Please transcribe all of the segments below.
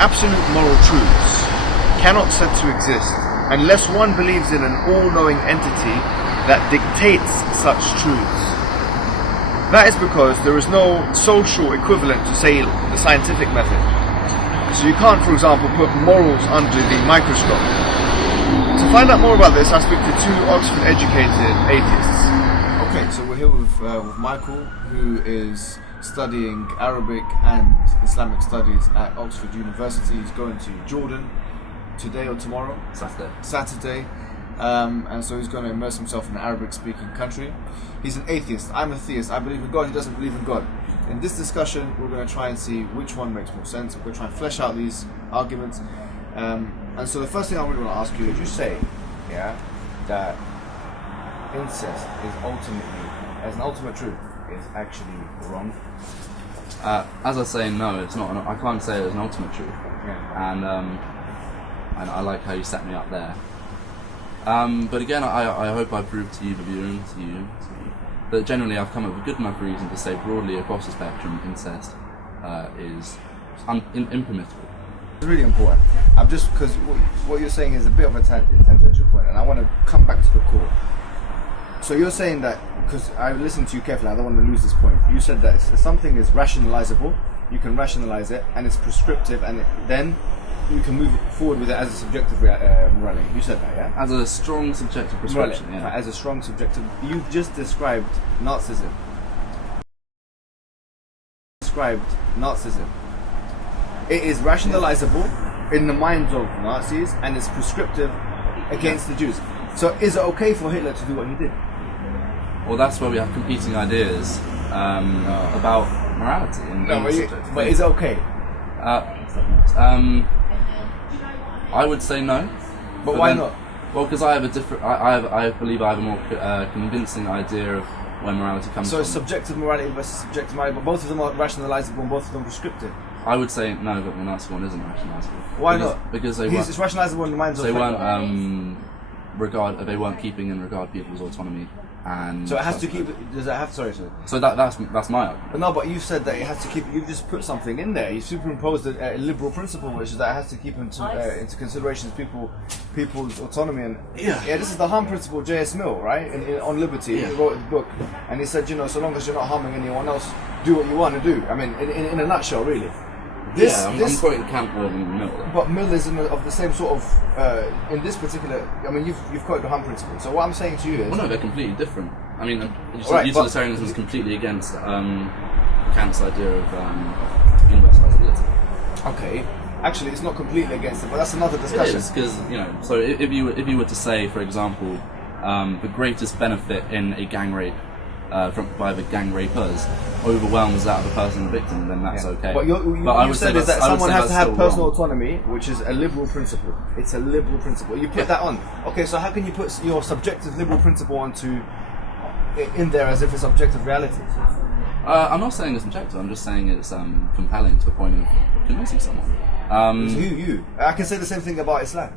absolute moral truths cannot said to exist unless one believes in an all-knowing entity that dictates such truths. That is because there is no social equivalent to, say, the scientific method. So you can't, for example, put morals under the microscope. To find out more about this, I speak to two Oxford-educated atheists. Okay, so we're here with Michael, who is studying Arabic and Islamic studies at Oxford University. He's going to Jordan today or tomorrow? Saturday. And so he's going to immerse himself in an Arabic-speaking country. He's an atheist. I'm a theist. I believe in God. He doesn't believe in God. In this discussion, we're going to try and see which one makes more sense. We're going to try and flesh out these arguments. And so the first thing I really want to ask you, would you say, that incest is ultimately, as an ultimate truth, is actually wrong? As I say, no, it's not. I can't say it's an ultimate truth. Yeah. And I like how you set me up there. But again, I hope I proved to you, the viewing, to you, that generally I've come up with a good enough reason to say broadly across the spectrum, incest is impermissible. It's really important. I'm just, because what you're saying is a bit of a tangential point, and I want to come back to the core. So you're saying that, because I listened to you carefully, I don't want to lose this point. You said that if something is rationalizable, you can rationalize it, and it's prescriptive, and then you can move forward with it as a subjective morality. You said that, yeah? As a strong subjective prescription, morality. yeah. As a strong subjective. You've just described Nazism. It is rationalizable in the minds of Nazis, and it's prescriptive against the Jews. So is it okay for Hitler to do what he did? Well, that's where we have competing ideas about morality. And but is it okay? I would say no. But why not? Well, because I have a different. I believe I have a more convincing idea of where morality comes from. So it's subjective morality versus subjective morality, but both of them are rationalizable and both of them prescriptive. I would say no, but the Nazi one isn't rationalizable. Why not? Because they it's rationalizable in the minds of they weren't they weren't keeping in regard people's autonomy. And so it has to keep. Does it have? Sorry. So that's my argument. But no, but you said that it has to keep. You just put something in there. You superimposed a liberal principle, which is that it has to keep into consideration people's autonomy. And this is the harm principle. J.S. Mill, right? On liberty, he wrote the book, and he said, so long as you're not harming anyone else, do what you want to do. I mean, in a nutshell, really. I'm quoting Campbell and Mill. But Mill is of the same sort of, in this particular, I mean, you've quoted the harm principle. So what I'm saying to you is... Well, no, they're completely different. I mean, utilitarianism is completely against Kant's idea of universalizability. Okay. Actually, it's not completely against it, but that's another discussion. It is, because, so if you were to say, for example, the greatest benefit in a gang rape by the gang rapers overwhelms that of the person, the victim, then that's okay. But you said is that someone has to have personal autonomy, which is a liberal principle. It's a liberal principle. You put that on. Okay, so how can you put your subjective liberal principle in there as if it's objective reality? I'm not saying it's objective. I'm just saying it's compelling to the point of convincing someone. You. I can say the same thing about Islam.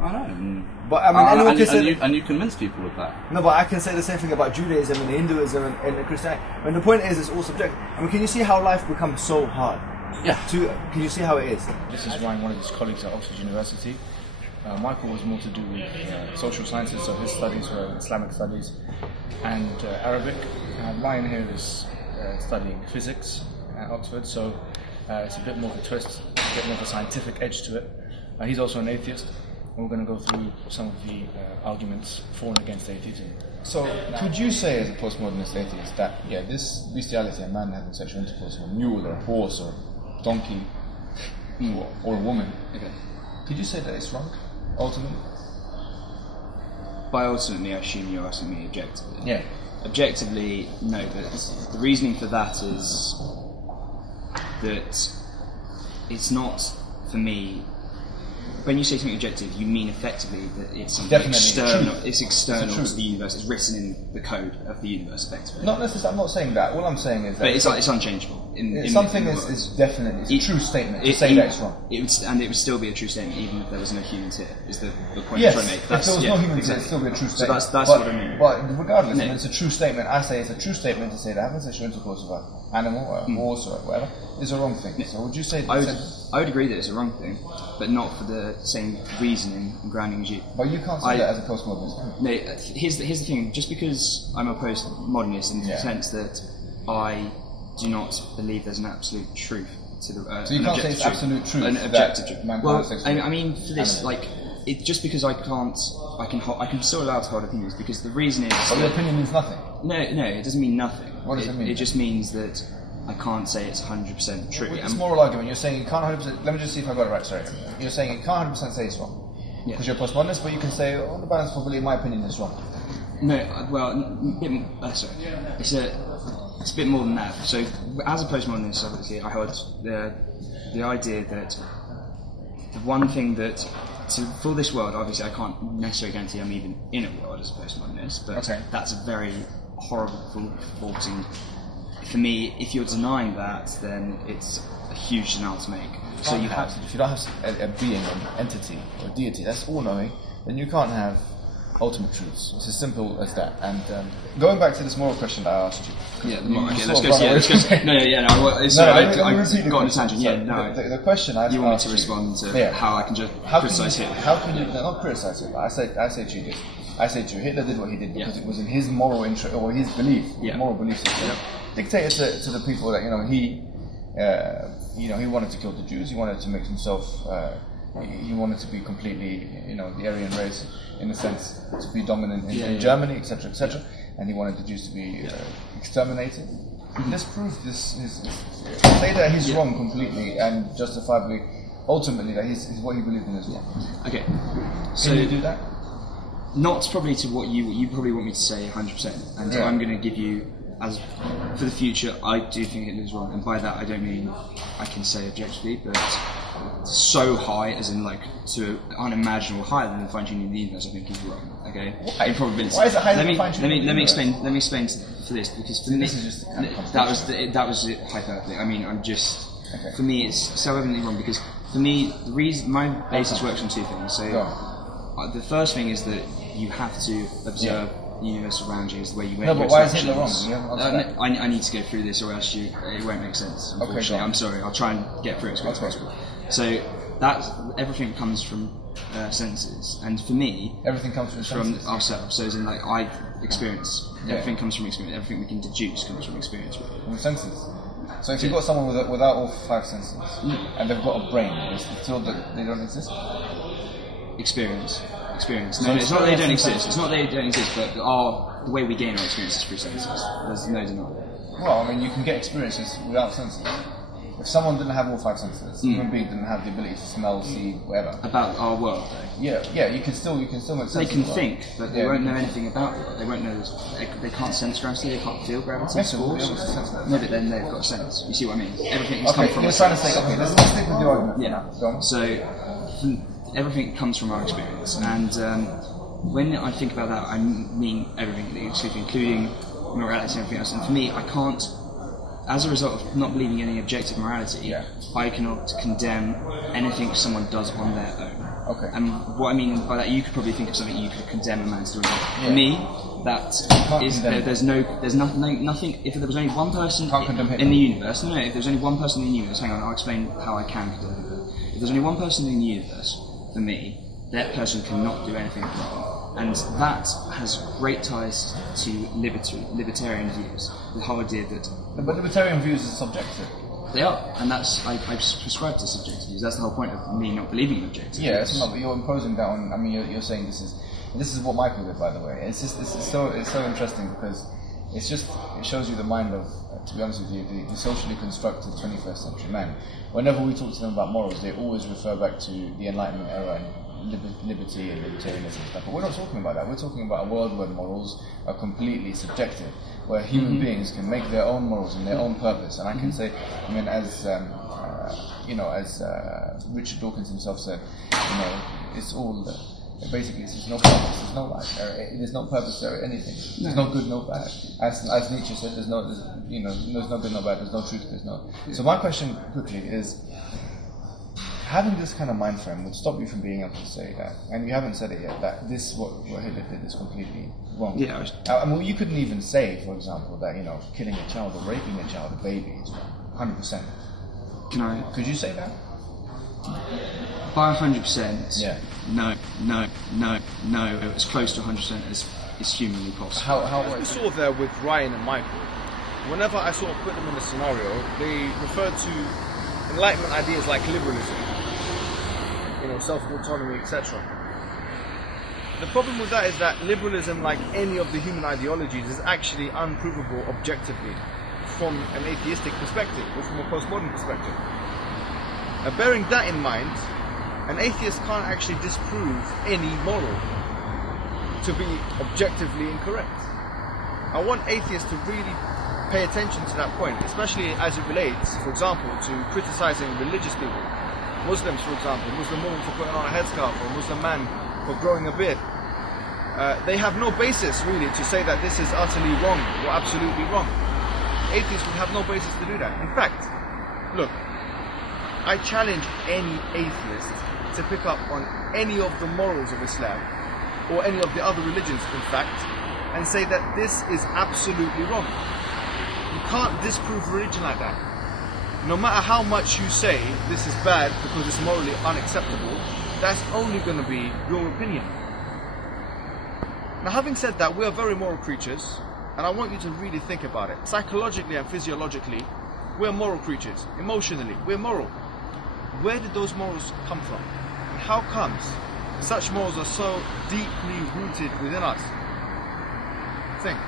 I know. But I mean, anyone can say and you convince people of that. No, but I can say the same thing about Judaism and Hinduism and Christianity. And the point is, it's all subjective. I mean, can you see how life becomes so hard? Yeah. Can you see how it is? This is Ryan, one of his colleagues at Oxford University. Michael was more to do with social sciences, so his studies were Islamic studies and Arabic. Ryan here is studying physics at Oxford, so it's a bit more of a twist, a bit more of a scientific edge to it. He's also an atheist. We're going to go through some of the arguments for and against atheism. So, could you say, as a postmodernist atheist, that this bestiality, a man having sexual intercourse with a mule or a horse or a donkey or a woman, could you say that it's wrong, ultimately? By ultimately, I assume you're asking me objectively. Yeah. Objectively, no, but the reasoning for that is that it's not, for me. When you say something objective, you mean effectively that it's something external. It's external to the universe. It's written in the code of the universe, effectively. Not necessarily. I'm not saying that. All I'm saying is that but it's unchangeable. Something is definitely a true statement to say that it's wrong. It would still be a true statement even if there was no humans here. Is the point yes, I'm trying to make? If there was no humans here, it'd still be a true statement. So that's what I mean. But regardless, it's a true statement. I say it's a true statement to say that having sexual intercourse with a animal, or a horse, or whatever, is a wrong thing. So would you say that I would agree that it's a wrong thing, but not for the same reasoning and grounding as you. But you can't say that as a postmodernist. No, here's the thing. Just because I'm a postmodernist in the sense that I do not believe there's an absolute truth to the. So you can't say it's absolute truth. An objective truth. Well, I mean, for this, like, just because I can still allowed to hold opinions because the reason is. But your opinion means nothing. No, it doesn't mean nothing. What does it mean? It just means that I can't say it's 100% true. It's a moral argument. You're saying you can't 100%. Let me just see if I got it right. Sorry. You're saying you can't 100% say it's wrong because you're postmodernist, but you can say, on the balance, probably in my opinion, it's wrong. No, well, sorry. It's a bit more than that. So, as a postmodernist, obviously, I hold the idea that the one thing that for this world, obviously, I can't necessarily guarantee I'm even in a world as a postmodernist, but that's a very horrible thing. For me, if you're denying that, then it's a huge denial to make. So you have if you don't have a being, an entity, or a deity that's all-knowing, then you can't have ultimate truths. It's as simple as that. And going back to this moral question that I asked you. Yeah, okay, let's go. I got on a tangent. Yeah, no. The question I asked you want me to respond to how I can just criticize Hitler? How can you not criticize Hitler? I say to you this. I say to you, Hitler did what he did because it was in his moral interest or his belief, moral belief system. Dictated to the people that he wanted to kill the Jews. He wanted to make himself. He wanted to be completely, the Aryan race in a sense, to be dominant in Germany, etc., etc. And he wanted the Jews to be exterminated. This proves this. Say that he's wrong completely and justifiably, ultimately that what he believed in is wrong. Okay, so can you do that? Not probably to what you probably want me to say 100%, and I'm going to give you. As for the future, I do think it is wrong, and by that I don't mean I can say objectively, but so high as in like to unimaginable higher than the fine-tuning of the universe. I think he's wrong. Okay, in probability. Why is it higher than the fine-tuning? Let me explain. Let me explain for this because for me that was it hyperbole. I mean, I'm just for me it's so evidently wrong because for me the reason my basis works on two things. So the first thing is that you have to observe. The universe around you is the way you make but why is Hitler wrong? I need to go through this or else it won't make sense. Unfortunately, I'm sorry. I'll try and get through it as quick as possible. So everything comes from senses, and for me, everything comes from ourselves. So as in like I experience, everything comes from experience. Everything we can deduce comes from experience. From senses. So if you've got someone without all five senses and they've got a brain, is it still that they don't exist? Experience. No, it's not that they don't exist. It's not that they don't exist, but the way we gain our experiences through senses. There's no denial. Well, I mean, you can get experiences without senses. If someone didn't have all five senses, human being didn't have the ability to smell, see, whatever. About our world, though. Yeah, you can still make sense. They can think, but they won't know anything about it. They won't know. They can't sense gravity. They can't feel gravity. Yes, we'll be able to sense that. No, but then they've got a sense. You see what I mean? Everything has come from. You're trying to say, let's stick with your argument. Yeah. So everything comes from our experience, and when I think about that, I mean everything, including morality and everything else. And for me, I can't. As a result of not believing in any objective morality, I cannot condemn anything someone does on their own. Okay. And what I mean by that, you could probably think of something you could condemn a man to do. For me, that is there's nothing. If there was only one person in the universe, if there was only one person in the universe, hang on, I'll explain how I can condemn him. If there's only one person in the universe, for me, that person cannot do anything wrong. And that has great ties to libertarian views. The whole idea that... But libertarian views are subjective. They are, and that's I prescribe to subjective views. That's the whole point of me not believing in objective views. It's not, but you're imposing that on... I mean, you're saying this is what Michael did, by the way. It's so interesting because it shows you the mind of, to be honest with you, the socially constructed 21st century man. Whenever we talk to them about morals, they always refer back to the Enlightenment era and liberty and libertarianism and stuff. But we're not talking about that. We're talking about a world where morals are completely subjective, where human beings can make their own morals and their own purpose. And I can say, I mean, as Richard Dawkins himself said, it's all... Basically, there's no purpose, there's no life. There's no purpose there, anything. There's no good, no bad. As Nietzsche said, there's no good, no bad. There's no truth. There's no. So my question quickly is, having this kind of mind frame would stop you from being able to say that, and you haven't said it yet, that this, what Hitler did is completely wrong. Yeah. I mean, you couldn't even say, for example, that, you know, killing a child or raping a child, a baby, is wrong. 100%. Could you say that? By 100%? Yeah. No. It's close to 100% as humanly possible. As we saw there with Ryan and Michael, whenever I sort of put them in a scenario, they refer to Enlightenment ideas like liberalism, you know, self-autonomy, etc. The problem with that is that liberalism, like any of the human ideologies, is actually unprovable objectively from an atheistic perspective or from a postmodern perspective. Bearing that in mind, an atheist can't actually disprove any moral to be objectively incorrect. I want atheists to really pay attention to that point, especially as it relates, for example, to criticizing religious people. Muslims, for example, Muslim woman for putting on a headscarf, or a Muslim man for growing a beard. They have no basis really to say that this is utterly wrong or absolutely wrong. Atheists would have no basis to do that. In fact, look, I challenge any atheist to pick up on any of the morals of Islam or any of the other religions, in fact, and say that this is absolutely wrong. You can't disprove religion like that. No matter how much you say this is bad because it's morally unacceptable, that's only going to be your opinion. Now, having said that, we are very moral creatures, and I want you to really think about it. Psychologically and physiologically, we're moral creatures. Emotionally, we're moral. Where did those morals come from? And how comes such morals are so deeply rooted within us? Think.